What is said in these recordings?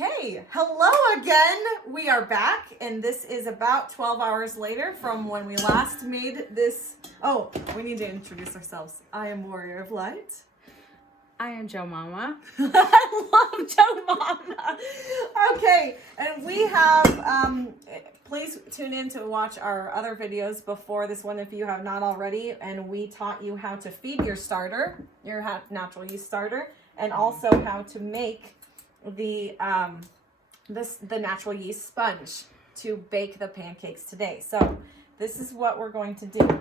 Okay, hello again. We are back, and this is about 12 hours later from when we last made this. Oh, we need to introduce ourselves. I am Warrior of Light. I am Joe Mama. I love Joe Mama. Okay, and we have, please tune in to watch our other videos before this one if you have not already. And we taught you how to feed your starter, your natural yeast starter, and also how to make the natural yeast sponge to bake the pancakes today. So this is what we're going to do.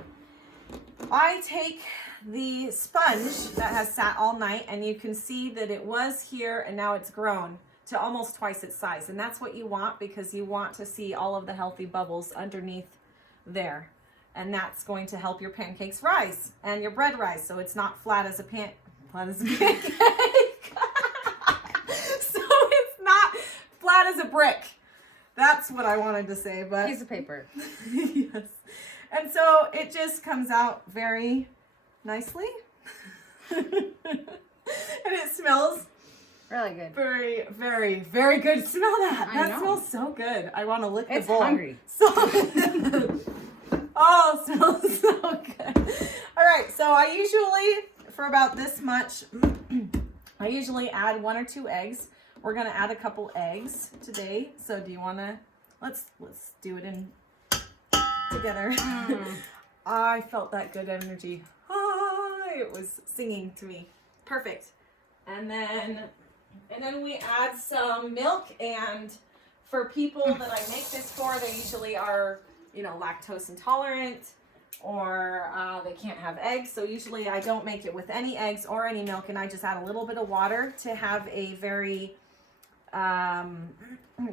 I take the sponge that has sat all night, and you can see that it was here and now it's grown to almost twice its size. And that's what you want, because you want to see all of the healthy bubbles underneath there. And that's going to help your pancakes rise and your bread rise, so it's not flat as a pancake. So it's not flat as a brick. That's what I wanted to say, but Piece of paper. yes. And so it just comes out very nicely. And it smells Really good. very, very, very good. Smell that. I That know. smells so good. I want to lick the It's bowl. hungry. So, oh, it smells so good. All right. So I usually, for about this much, I usually add 1 or 2 eggs. We're going to add a couple eggs today. So do you want to, let's do it in together. I felt that good energy. It was singing to me. Perfect. And then we add some milk, and for people that I make this for, they usually are, lactose intolerant, or they can't have eggs. So usually I don't make it with any eggs or any milk, and I just add a little bit of water to have a very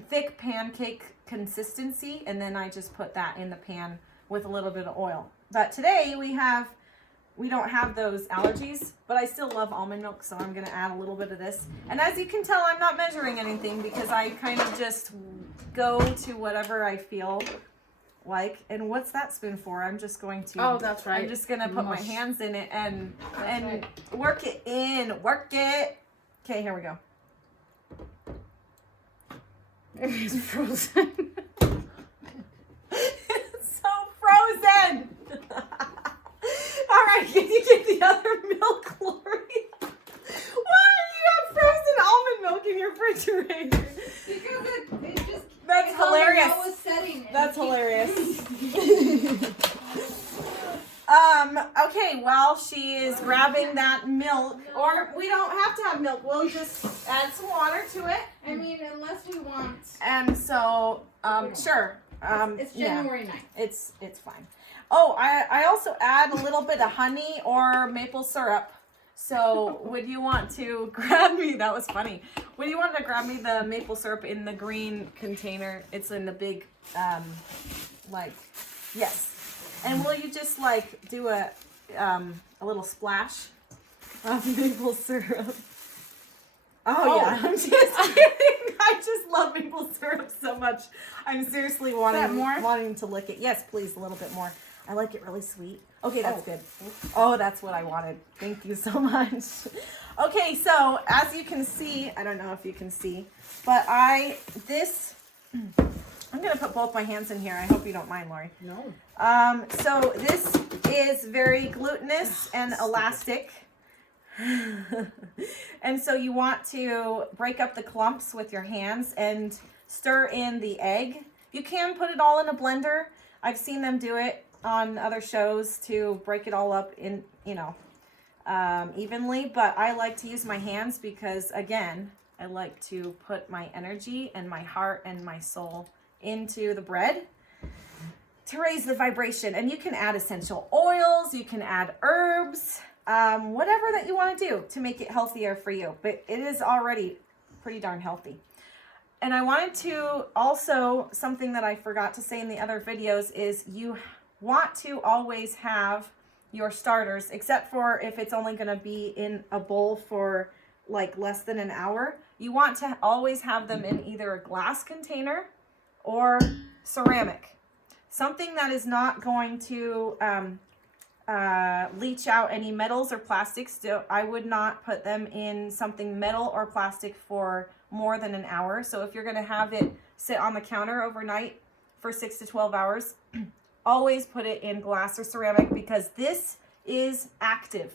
thick pancake consistency, and then I just put that in the pan with a little bit of oil. But today we don't have those allergies, but I still love almond milk, so I'm gonna add a little bit of this. And as you can tell, I'm not measuring anything because I kind of just go to whatever I feel like. And what's that spoon for? I'm just going to, Oh, that's right. I'm just gonna put my Mush. hands in it and right. work it in, work it. Okay, here we go. It's frozen. It's so frozen. All right, can you get the other milk, Lori? Why do you have frozen almond milk in your refrigerator? Because it just That's it's on hilarious. the lowest setting. That's hilarious. Okay, while she is grabbing that milk, or we don't have to have milk, we'll just add some water to it. I mean, unless we want. And so, sure. It's yeah. January 9th. It's fine. Oh, I also add a little bit of honey or maple syrup. So would you want to grab me? That was funny. Would you want to grab me the maple syrup in the green container? It's in the big, yes. And will you just do a little splash of maple syrup? Oh. Yeah, I'm just kidding. I just love maple syrup so much. I'm seriously wanting to lick it. Yes, please, a little bit more. I like it really sweet. Okay, that's good. Oh, that's what I wanted. Thank you so much. Okay, so as you can see, I don't know if you can see, but I'm gonna put both my hands in here. I hope you don't mind, Lori. No. So this is very glutinous and elastic. And so you want to break up the clumps with your hands and stir in the egg. You can put it all in a blender. I've seen them do it on other shows to break it all up in, evenly, but I like to use my hands because, again, I like to put my energy and my heart and my soul into the bread to raise the vibration. And you can add essential oils, you can add herbs, whatever that you want to do to make it healthier for you, but it is already pretty darn healthy. And I wanted to also, something that I forgot to say in the other videos is you want to always have your starters, except for if it's only going to be in a bowl for less than an hour. You want to always have them in either a glass container or ceramic. Something that is not going to leach out any metals or plastics. I would not put them in something metal or plastic for more than an hour. So if you're going to have it sit on the counter overnight for 6 to 12 hours, always put it in glass or ceramic, because this is active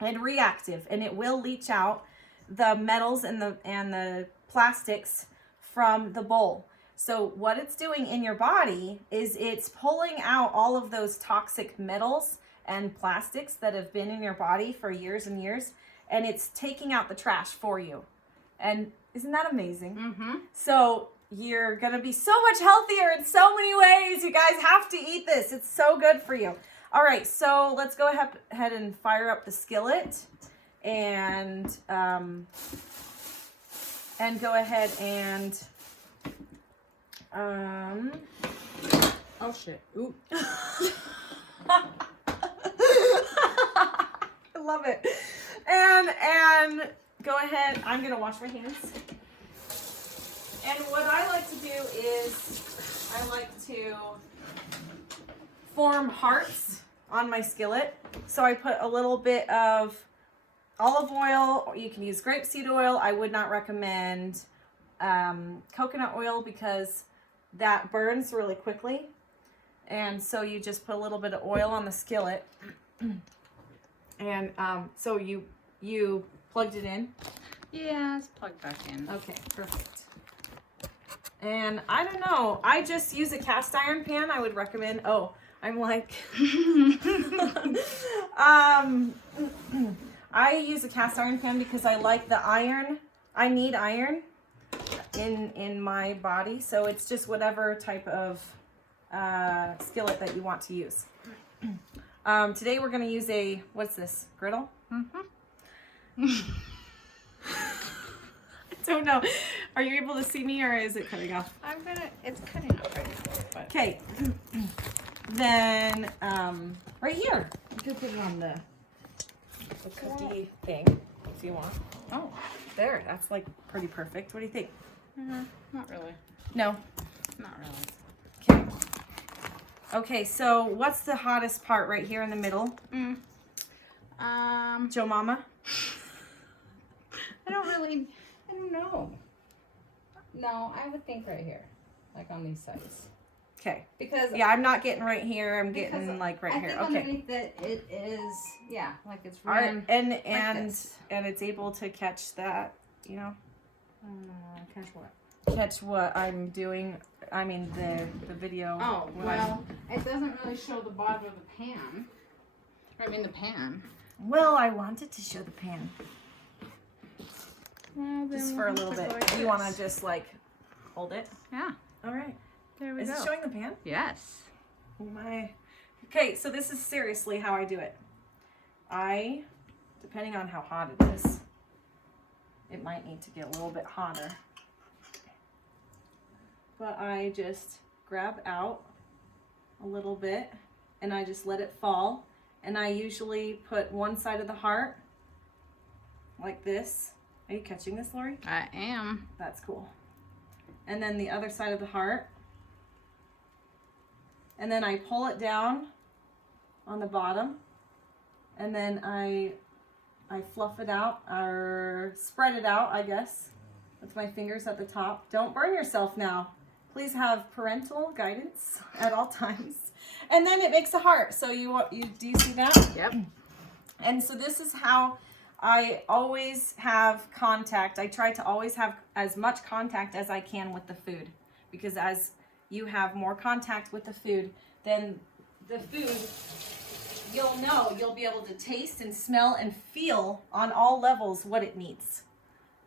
and reactive, and it will leach out the metals and the plastics from the bowl. So what it's doing in your body is it's pulling out all of those toxic metals and plastics that have been in your body for years and years, and it's taking out the trash for you. And isn't that amazing? Mm-hmm. So you're gonna be so much healthier in so many ways. You guys have to eat this. It's so good for you. All right, so let's go ahead and fire up the skillet, and go ahead and Oh shit. Ooh. I love it. And go ahead. I'm gonna wash my hands. And what I like to do is I like to form hearts on my skillet. So I put a little bit of olive oil, or you can use grapeseed oil. I would not recommend coconut oil because that burns really quickly. And so you just put a little bit of oil on the skillet. And so you plugged it in. Yeah, it's plugged back in. Okay, perfect. And I don't know, I just use a cast iron pan. I would recommend. Oh, I'm like, I use a cast iron pan because I like the iron. I need iron in my body, so it's just whatever type of skillet that you want to use. Today we're going to use a, what's this, griddle? Mm-hmm. I don't know. Are you able to see me, or is it cutting off? It's cutting off right now, but. Okay. Then, right here. You can put it on the cookie thing if you want. Oh, there. That's like pretty perfect. What do you think? Not really. No. Not really. Okay. Okay, so what's the hottest part right here in the middle? Joe Mama? I don't know. No, I would think right here, like on these sides. Okay. Because Yeah, I'm not getting right here. I'm getting because like right I here. think Okay. underneath it is, yeah, like it's All right, round. and this. it's able to catch that, you know, Catch what? catch what I'm doing. I mean the video. Oh, when well, it doesn't really show the bottom of the pan. I mean the pan. Well, I wanted to show the pan Well, just for a little bit. Do you want to just like hold it? Yeah, All right. there we Is go. it showing the pan? Yes. Oh my. Okay, so this is seriously how I do it. Depending on how hot it is, it might need to get a little bit hotter. But I just grab out a little bit and I just let it fall. And I usually put one side of the heart like this. Are you catching this, Lori? I am. That's cool. And then the other side of the heart. And then I pull it down on the bottom. And then I fluff it out, or spread it out, I guess, with my fingers at the top. Don't burn yourself now. Please have parental guidance at all times. And then it makes a heart. So do you see that? Yep. And so this is how I always have contact. I try to always have as much contact as I can with the food, because as you have more contact with the food, then the food, you'll be able to taste and smell and feel on all levels what it needs.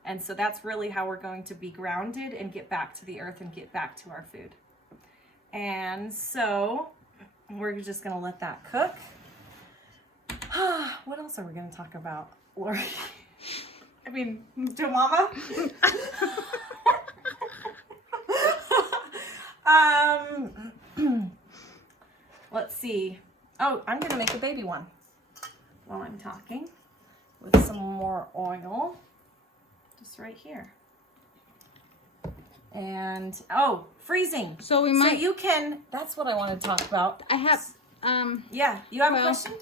And so that's really how we're going to be grounded and get back to the earth and get back to our food. And so we're just going to let that cook. What else are we going to talk about, Lori? I mean, Joe Mama? Let's see. Oh, I'm going to make a baby one while I'm talking with some more oil. Just right here. And, oh, freezing. So we So might. you can, that's what I want to talk about. I have. Yeah, you have a Well, question?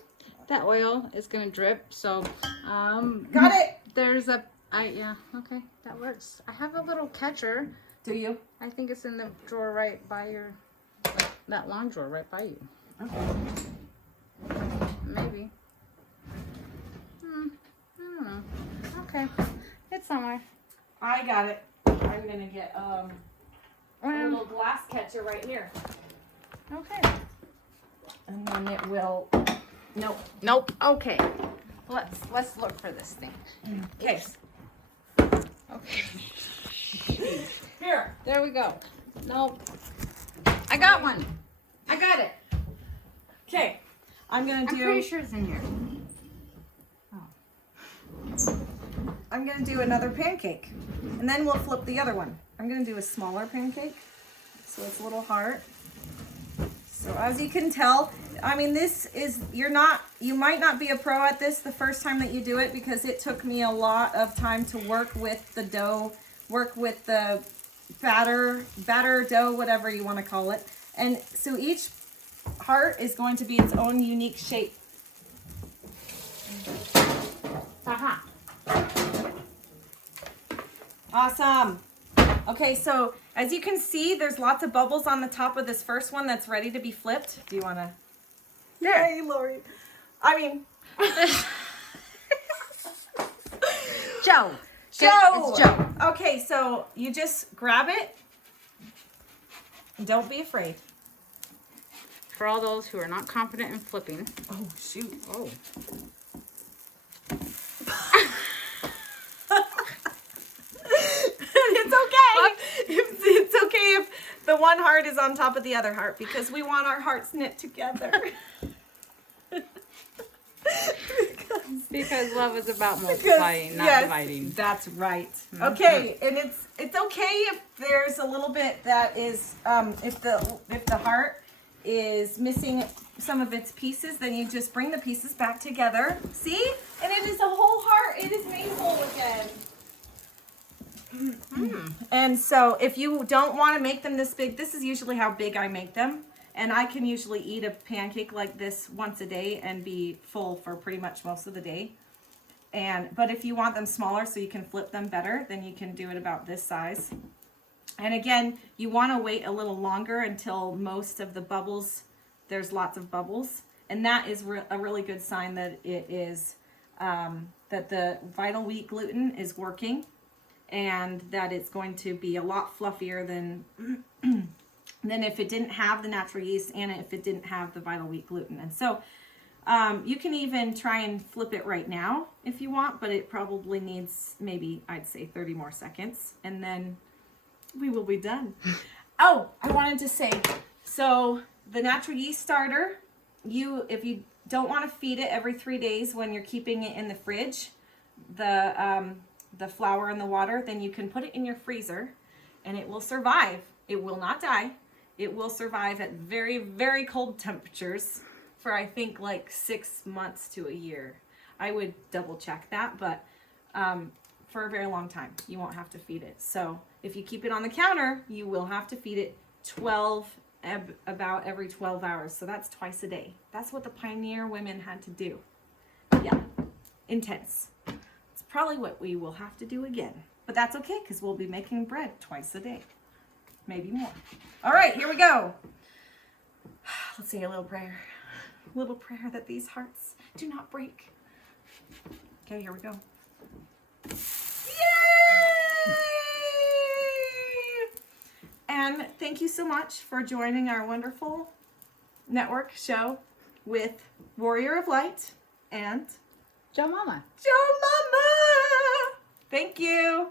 That oil is gonna drip. So Got it. There's a Yeah, okay, that works. I have a little catcher. Do you? I think it's in the drawer right by your, that long drawer right by you. Okay. Maybe. I don't know. Okay, it's somewhere. I got it. I'm gonna get a Well, little glass catcher right here, okay. and then it will. Nope. Nope. Okay. Let's look for this thing. Okay. Okay. Here. There we go. Nope. I got one. I got it. Okay. I'm gonna I'm do. pretty sure it's in here. I'm gonna do another pancake, and then we'll flip the other one. I'm gonna do a smaller pancake, so it's a little heart. So as you can tell, I mean, this is, you might not be a pro at this the first time that you do it, because it took me a lot of time to work with the dough, work with the batter, dough, whatever you want to call it. And so each heart is going to be its own unique shape. Aha. Awesome. Okay, so as you can see, there's lots of bubbles on the top of this first one that's ready to be flipped. Do you want to? Yay, Lori. I mean, Joe. Joe. It's Joe. Okay, so you just grab it. Don't be afraid. For all those who are not confident in flipping. Oh, shoot. Oh. It's okay. It's okay if the one heart is on top of the other heart, because we want our hearts knit together. Because love is about multiplying, not dividing. That's right. Okay, and it's okay if there's a little bit that is if the heart is missing some of its pieces, then you just bring the pieces back together. See? And it is a whole heart. It is made whole again. And so if you don't want to make them this big, this is usually how big I make them. And I can usually eat a pancake like this once a day and be full for pretty much most of the day. But if you want them smaller so you can flip them better, then you can do it about this size. And again, you want to wait a little longer until most of the bubbles, there's lots of bubbles. And that is a really good sign that it is, that the vital wheat gluten is working, and that it's going to be a lot fluffier than if it didn't have the natural yeast and if it didn't have the vital wheat gluten. And so you can even try and flip it right now if you want, but it probably needs maybe, I'd say, 30 more seconds, and then we will be done. Oh, I wanted to say, so the natural yeast starter, if you don't want to feed it every 3 days when you're keeping it in the fridge, the flour and the water, then you can put it in your freezer and it will survive. It will not die. It will survive at very, very cold temperatures for, I think, like 6 months to a year. I would double check that, but for a very long time, you won't have to feed it. So if you keep it on the counter, you will have to feed it about every 12 hours. So that's twice a day. That's what the pioneer women had to do. Yeah, intense. It's probably what we will have to do again, but that's okay, because we'll be making bread twice a day, maybe more. All right, here we go. Let's say a little prayer. A little prayer that these hearts do not break. Okay, here we go. Yay! And thank you so much for joining our wonderful network show with Warrior of Light and Joe Mama. Joe Mama. Thank you.